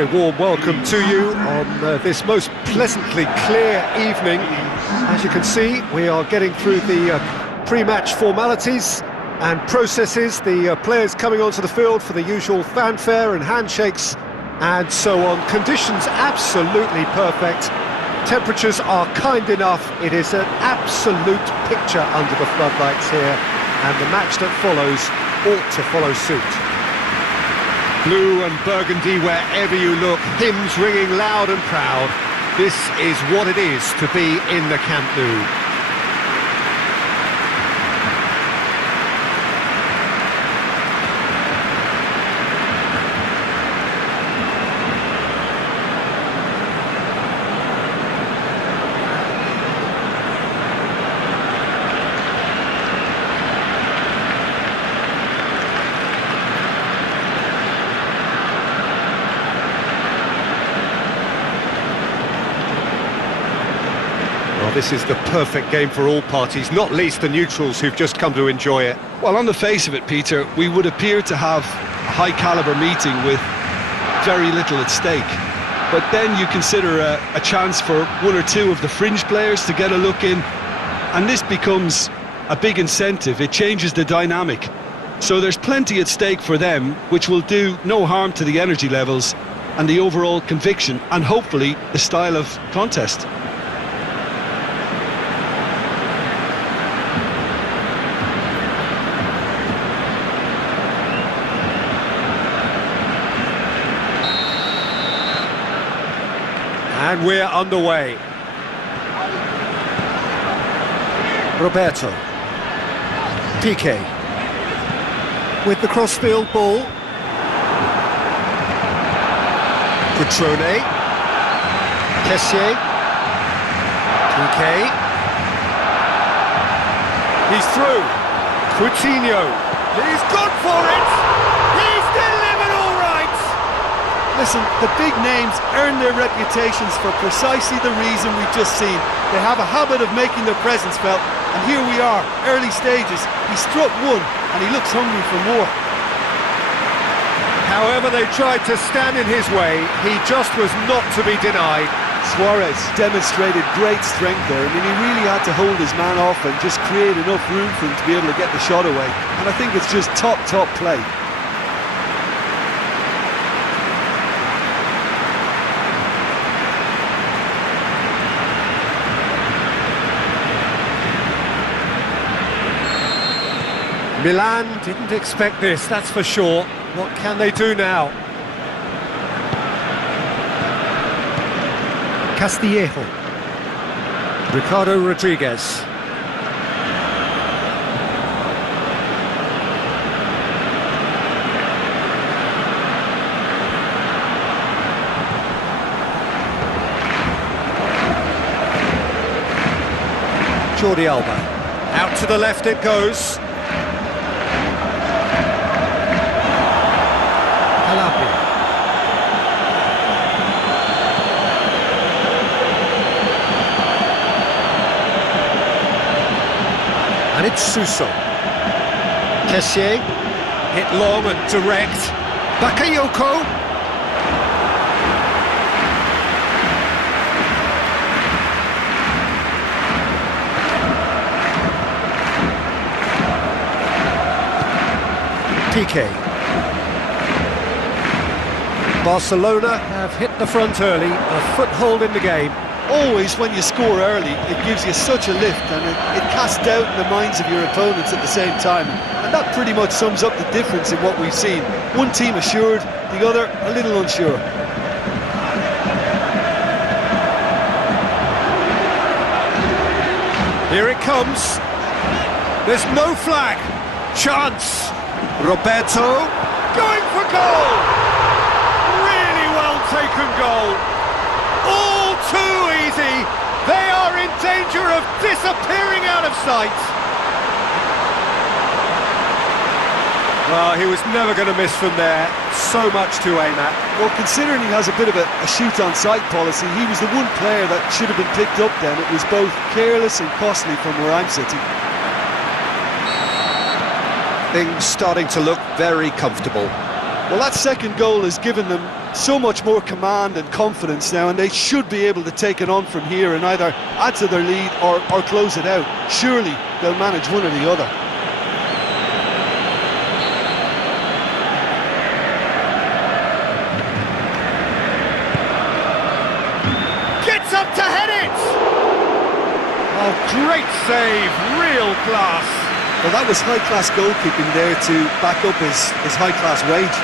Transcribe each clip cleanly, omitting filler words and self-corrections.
very warm welcome to you on this most pleasantly clear evening. As you can see, we are getting through the pre-match formalities and processes, the players coming onto the field for the usual fanfare and handshakes and so on. Conditions absolutely perfect. Temperatures are kind enough. It is an absolute picture under the floodlights here, and the match that follows ought to follow suit. Blue and burgundy wherever you look, hymns ringing loud and proud. This is what it is to be in the Camp Nou. This is the perfect game for all parties, not least the neutrals who've just come to enjoy it. Well, on the face of it, Peter, we would appear to have a high-caliber meeting with very little at stake. But then you consider a chance for one or two of the fringe players to get a look in, and this becomes a big incentive. It changes the dynamic. So there's plenty at stake for them, which will do no harm to the energy levels and the overall conviction, and hopefully the style of contest. And we're underway. Roberto. Piqué. With the crossfield ball. Cutrone. Kessié. Piqué. He's through. Coutinho. He's gone for it! He's delivered all right! Listen, the big names earn their reputations for precisely the reason we've just seen. They have a habit of making their presence felt, and here we are, early stages. He struck one, and he looks hungry for more. However they tried to stand in his way, he just was not to be denied. Suarez demonstrated great strength there. I mean, he really had to hold his man off and just create enough room for him to be able to get the shot away. And I think it's just top play. Milan didn't expect this, that's for sure. What can they do now? Castillejo. Ricardo Rodriguez. Jordi Alba. Out to the left it goes. And it's Suso. Kessié, hit long and direct. Bakayoko. Piqué. Barcelona have hit the front early, a foothold in the game. Always when you score early, it gives you such a lift, and it casts doubt in the minds of your opponents at the same time. And that pretty much sums up the difference in what we've seen. One team assured, the other a little unsure. Here it comes. There's no flag. Chance. Roberto going for goal. Really well taken goal. All too easy. They are in danger of disappearing out of sight. Well, he was never going to miss from there. So much to aim at. Well, considering he has a bit of a shoot-on-sight policy, he was the one player that should have been picked up then. It was both careless and costly from where I'm sitting. Things starting to look very comfortable. Well, that second goal has given them so much more command and confidence now, and they should be able to take it on from here and either add to their lead or close it out. Surely they'll manage one or the other. Gets up to head it! Oh, great save, real class. Well, that was high-class goalkeeping there to back up his high-class wage.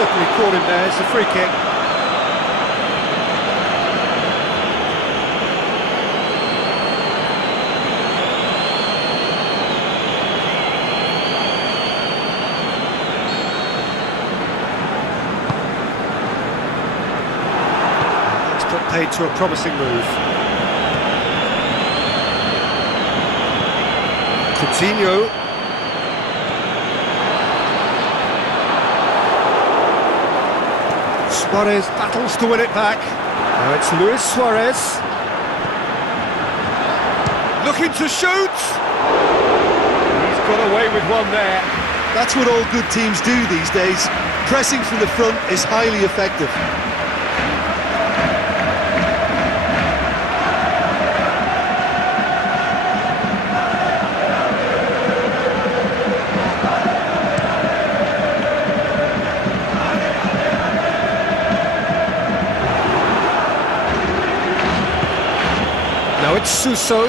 Certainly caught him there. It's a free kick. Let's put paid to a promising move. Coutinho. Suarez battles to win it back. Now it's Luis Suarez. Looking to shoot! He's got away with one there. That's what all good teams do these days. Pressing from the front is highly effective. Now it's Suso.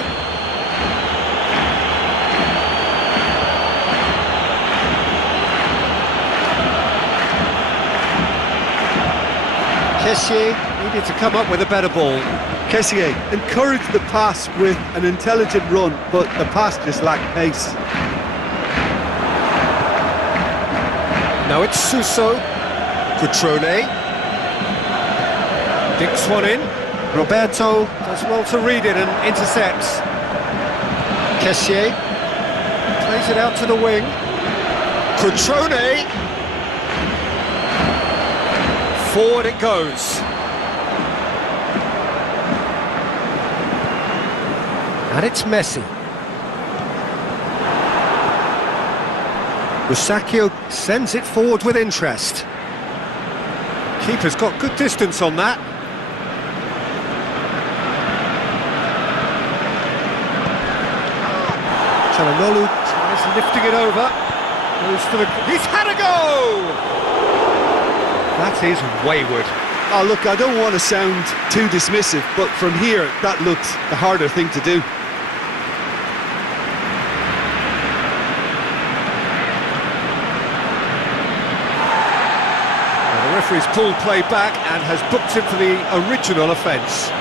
Kessié needed to come up with a better ball. Kessié encouraged the pass with an intelligent run, but the pass just lacked pace. Now it's Suso. Cutrone. Dinks one in. Roberto does well to read it and intercepts. Kessié plays it out to the wing. Cutrone. Forward it goes. And it's Messi. Rusacchio sends it forward with interest. Keeper's got good distance on that. Çalhanoğlu tries lifting it over. Goes to the... He's had a go! That is wayward. Oh, look, I don't want to sound too dismissive, but from here, that looked the harder thing to do. Well, the referee's pulled play back and has booked him for the original offence.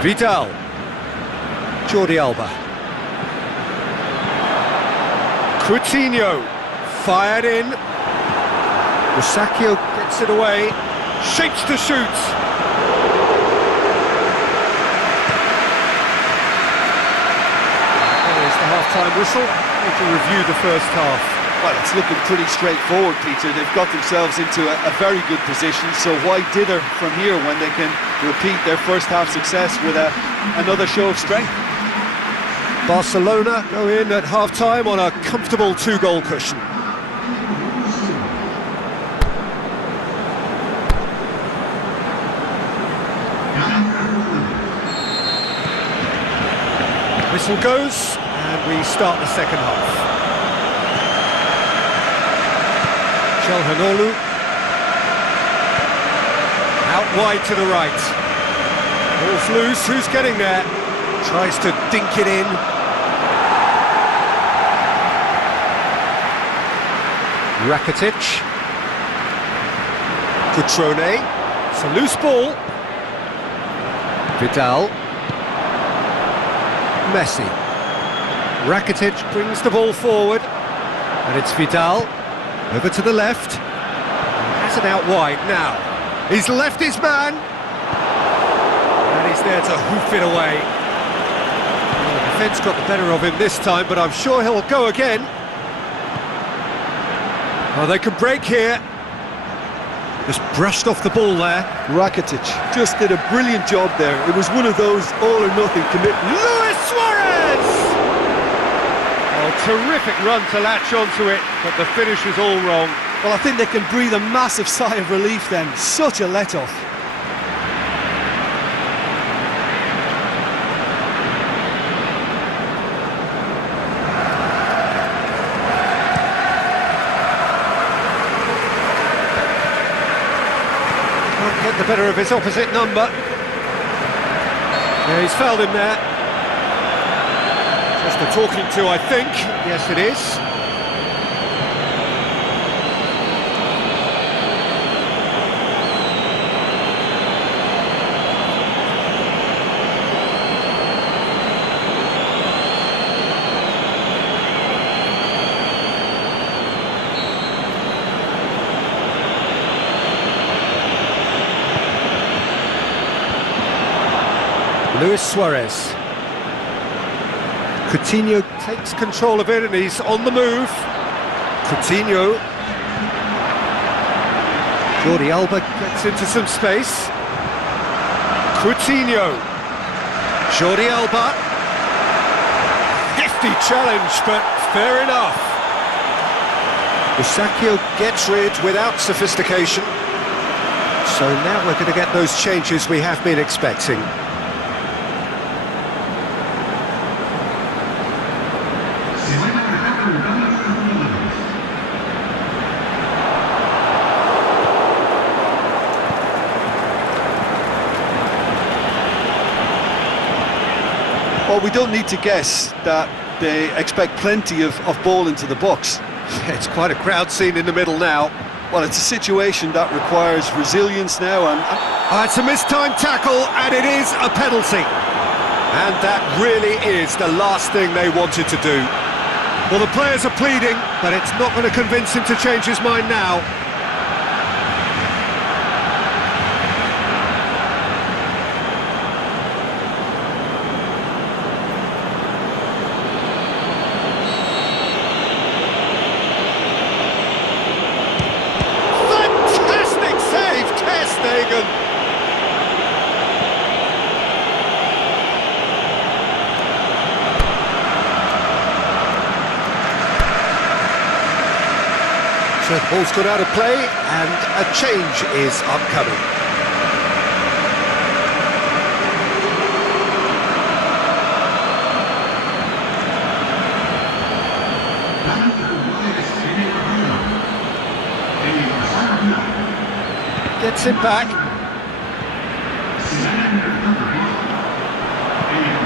Vidal. Jordi Alba. Coutinho. Fired in. Rusacchio gets it away. Shapes to shoot. There's the half-time whistle. We can review the first half. Well, it's looking pretty straightforward, Peter. They've got themselves into a very good position, so why dither from here when they can repeat their first half success with another show of strength? Barcelona go in at half-time on a comfortable 2-goal cushion. Whistle goes, and we start the second half. Çalhanoğlu. Out wide to the right. Ball's loose, who's getting there? Tries to dink it in. Rakitic. Cutrone. It's a loose ball. Vidal. Messi. Rakitic brings the ball forward. And it's Vidal. Over to the left. Has it out wide now. He's left his man. And he's there to hoof it away. Defence got the better of him this time, but I'm sure he'll go again. Oh, they can break here. Just brushed off the ball there. Rakitic just did a brilliant job there. It was one of those all-or-nothing commitments. Luis Suarez! Oh, terrific run to latch onto it, but the finish was all wrong. Well, I think they can breathe a massive sigh of relief then. Such a let-off. Get the better of his opposite number. Yeah, he's fouled him there. Just a talking to, I think. Yes, it is. Luis Suarez. Coutinho takes control of it and he's on the move. Coutinho. Jordi Alba gets into some space. Coutinho. Jordi Alba. Hefty challenge, but fair enough. Eusakio gets rid without sophistication. So now we're going to get those changes we have been expecting. Well, we don't need to guess that they expect plenty of ball into the box. It's quite a crowd scene in the middle now. Well, it's a situation that requires resilience now, and it's a mistimed tackle, and it is a penalty. And that really is the last thing they wanted to do. Well, the players are pleading, but it's not going to convince him to change his mind now. So ball's got out of play and a change is upcoming. Gets it back.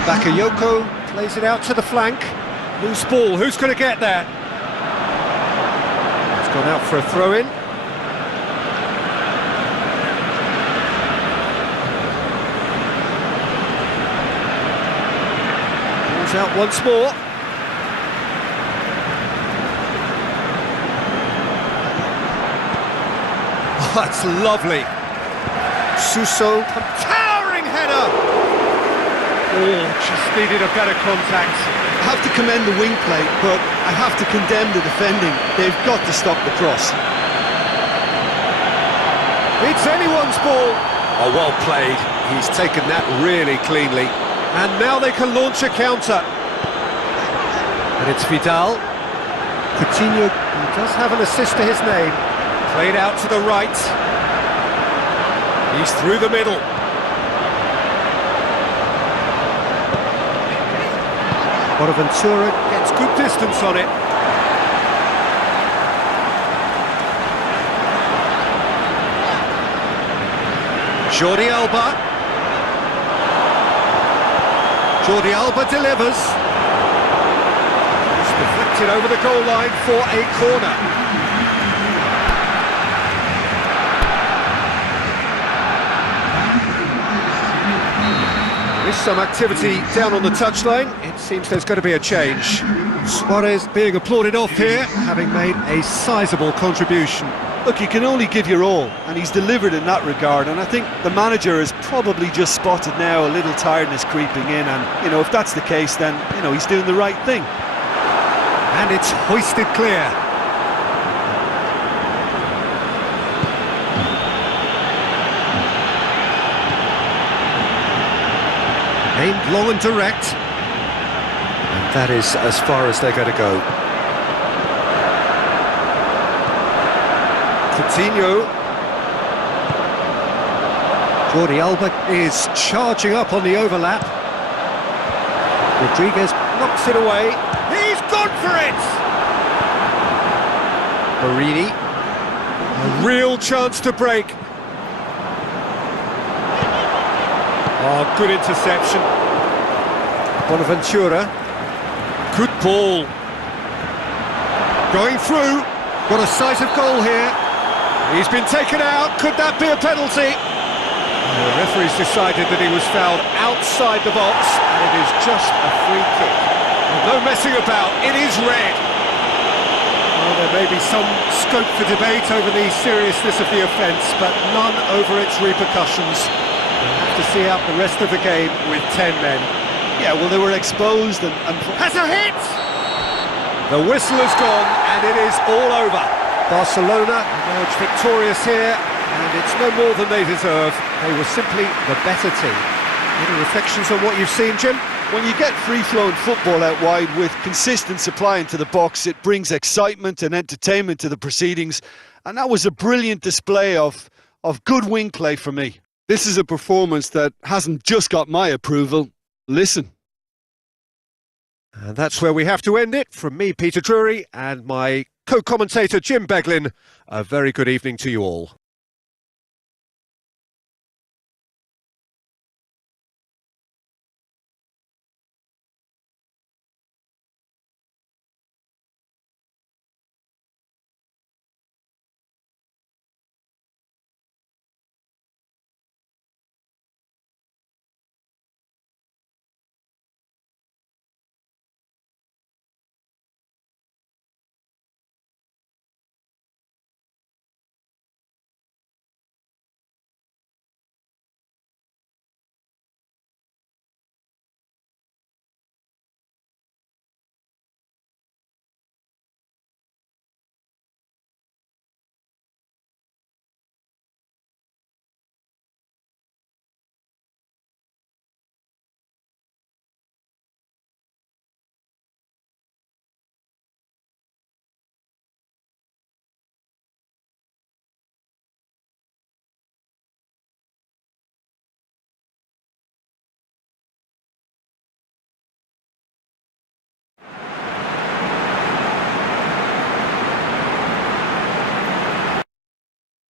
Bakayoko plays it out to the flank. Loose ball, who's going to get there? It's gone out for a throw-in. Ball's out once more. Oh, that's lovely. Suso, towering header! Oh, just needed a better contact. I have to commend the wing play, but I have to condemn the defending. They've got to stop the cross. It's anyone's ball. Oh, well played. He's taken that really cleanly. And now they can launch a counter. And it's Vidal. Coutinho, he does have an assist to his name. Played out to the right. He's through the middle. Bonaventura gets good distance on it. Jordi Alba. Jordi Alba delivers. It's deflected over the goal line for a corner. There is some activity down on the touchline. It seems there's going to be a change. Suarez being applauded off here, having made a sizable contribution. Look, you can only give your all, and he's delivered in that regard, and I think the manager has probably just spotted now a little tiredness creeping in, and, you know, if that's the case, then, you know, he's doing the right thing. And it's hoisted clear. Aimed long and direct. And that is as far as they're going to go. Coutinho. Jordi Alba is charging up on the overlap. Rodriguez knocks it away. He's gone for it! Marini. A real chance to break. Oh, good interception. Bonaventura. Good ball. Going through. Got a sight of goal here. He's been taken out. Could that be a penalty? The referee's decided that he was fouled outside the box, and it is just a free kick. No messing about, it is red. Well, there may be some scope for debate over the seriousness of the offence, but none over its repercussions. We'll have to see out the rest of the game with 10 men. Yeah, well, they were exposed and has a hit! The whistle has gone, and it is all over. Barcelona emerged victorious here, and it's no more than they deserve. They were simply the better team. Any reflections on what you've seen, Jim? when you get free-flowing football out wide with consistent supply into the box, it brings excitement and entertainment to the proceedings, and that was a brilliant display of good wing play for me. This is a performance that hasn't just got my approval. Listen. And that's where we have to end it. From me, Peter Drury, and my co-commentator, Jim Beglin, a very good evening to you all.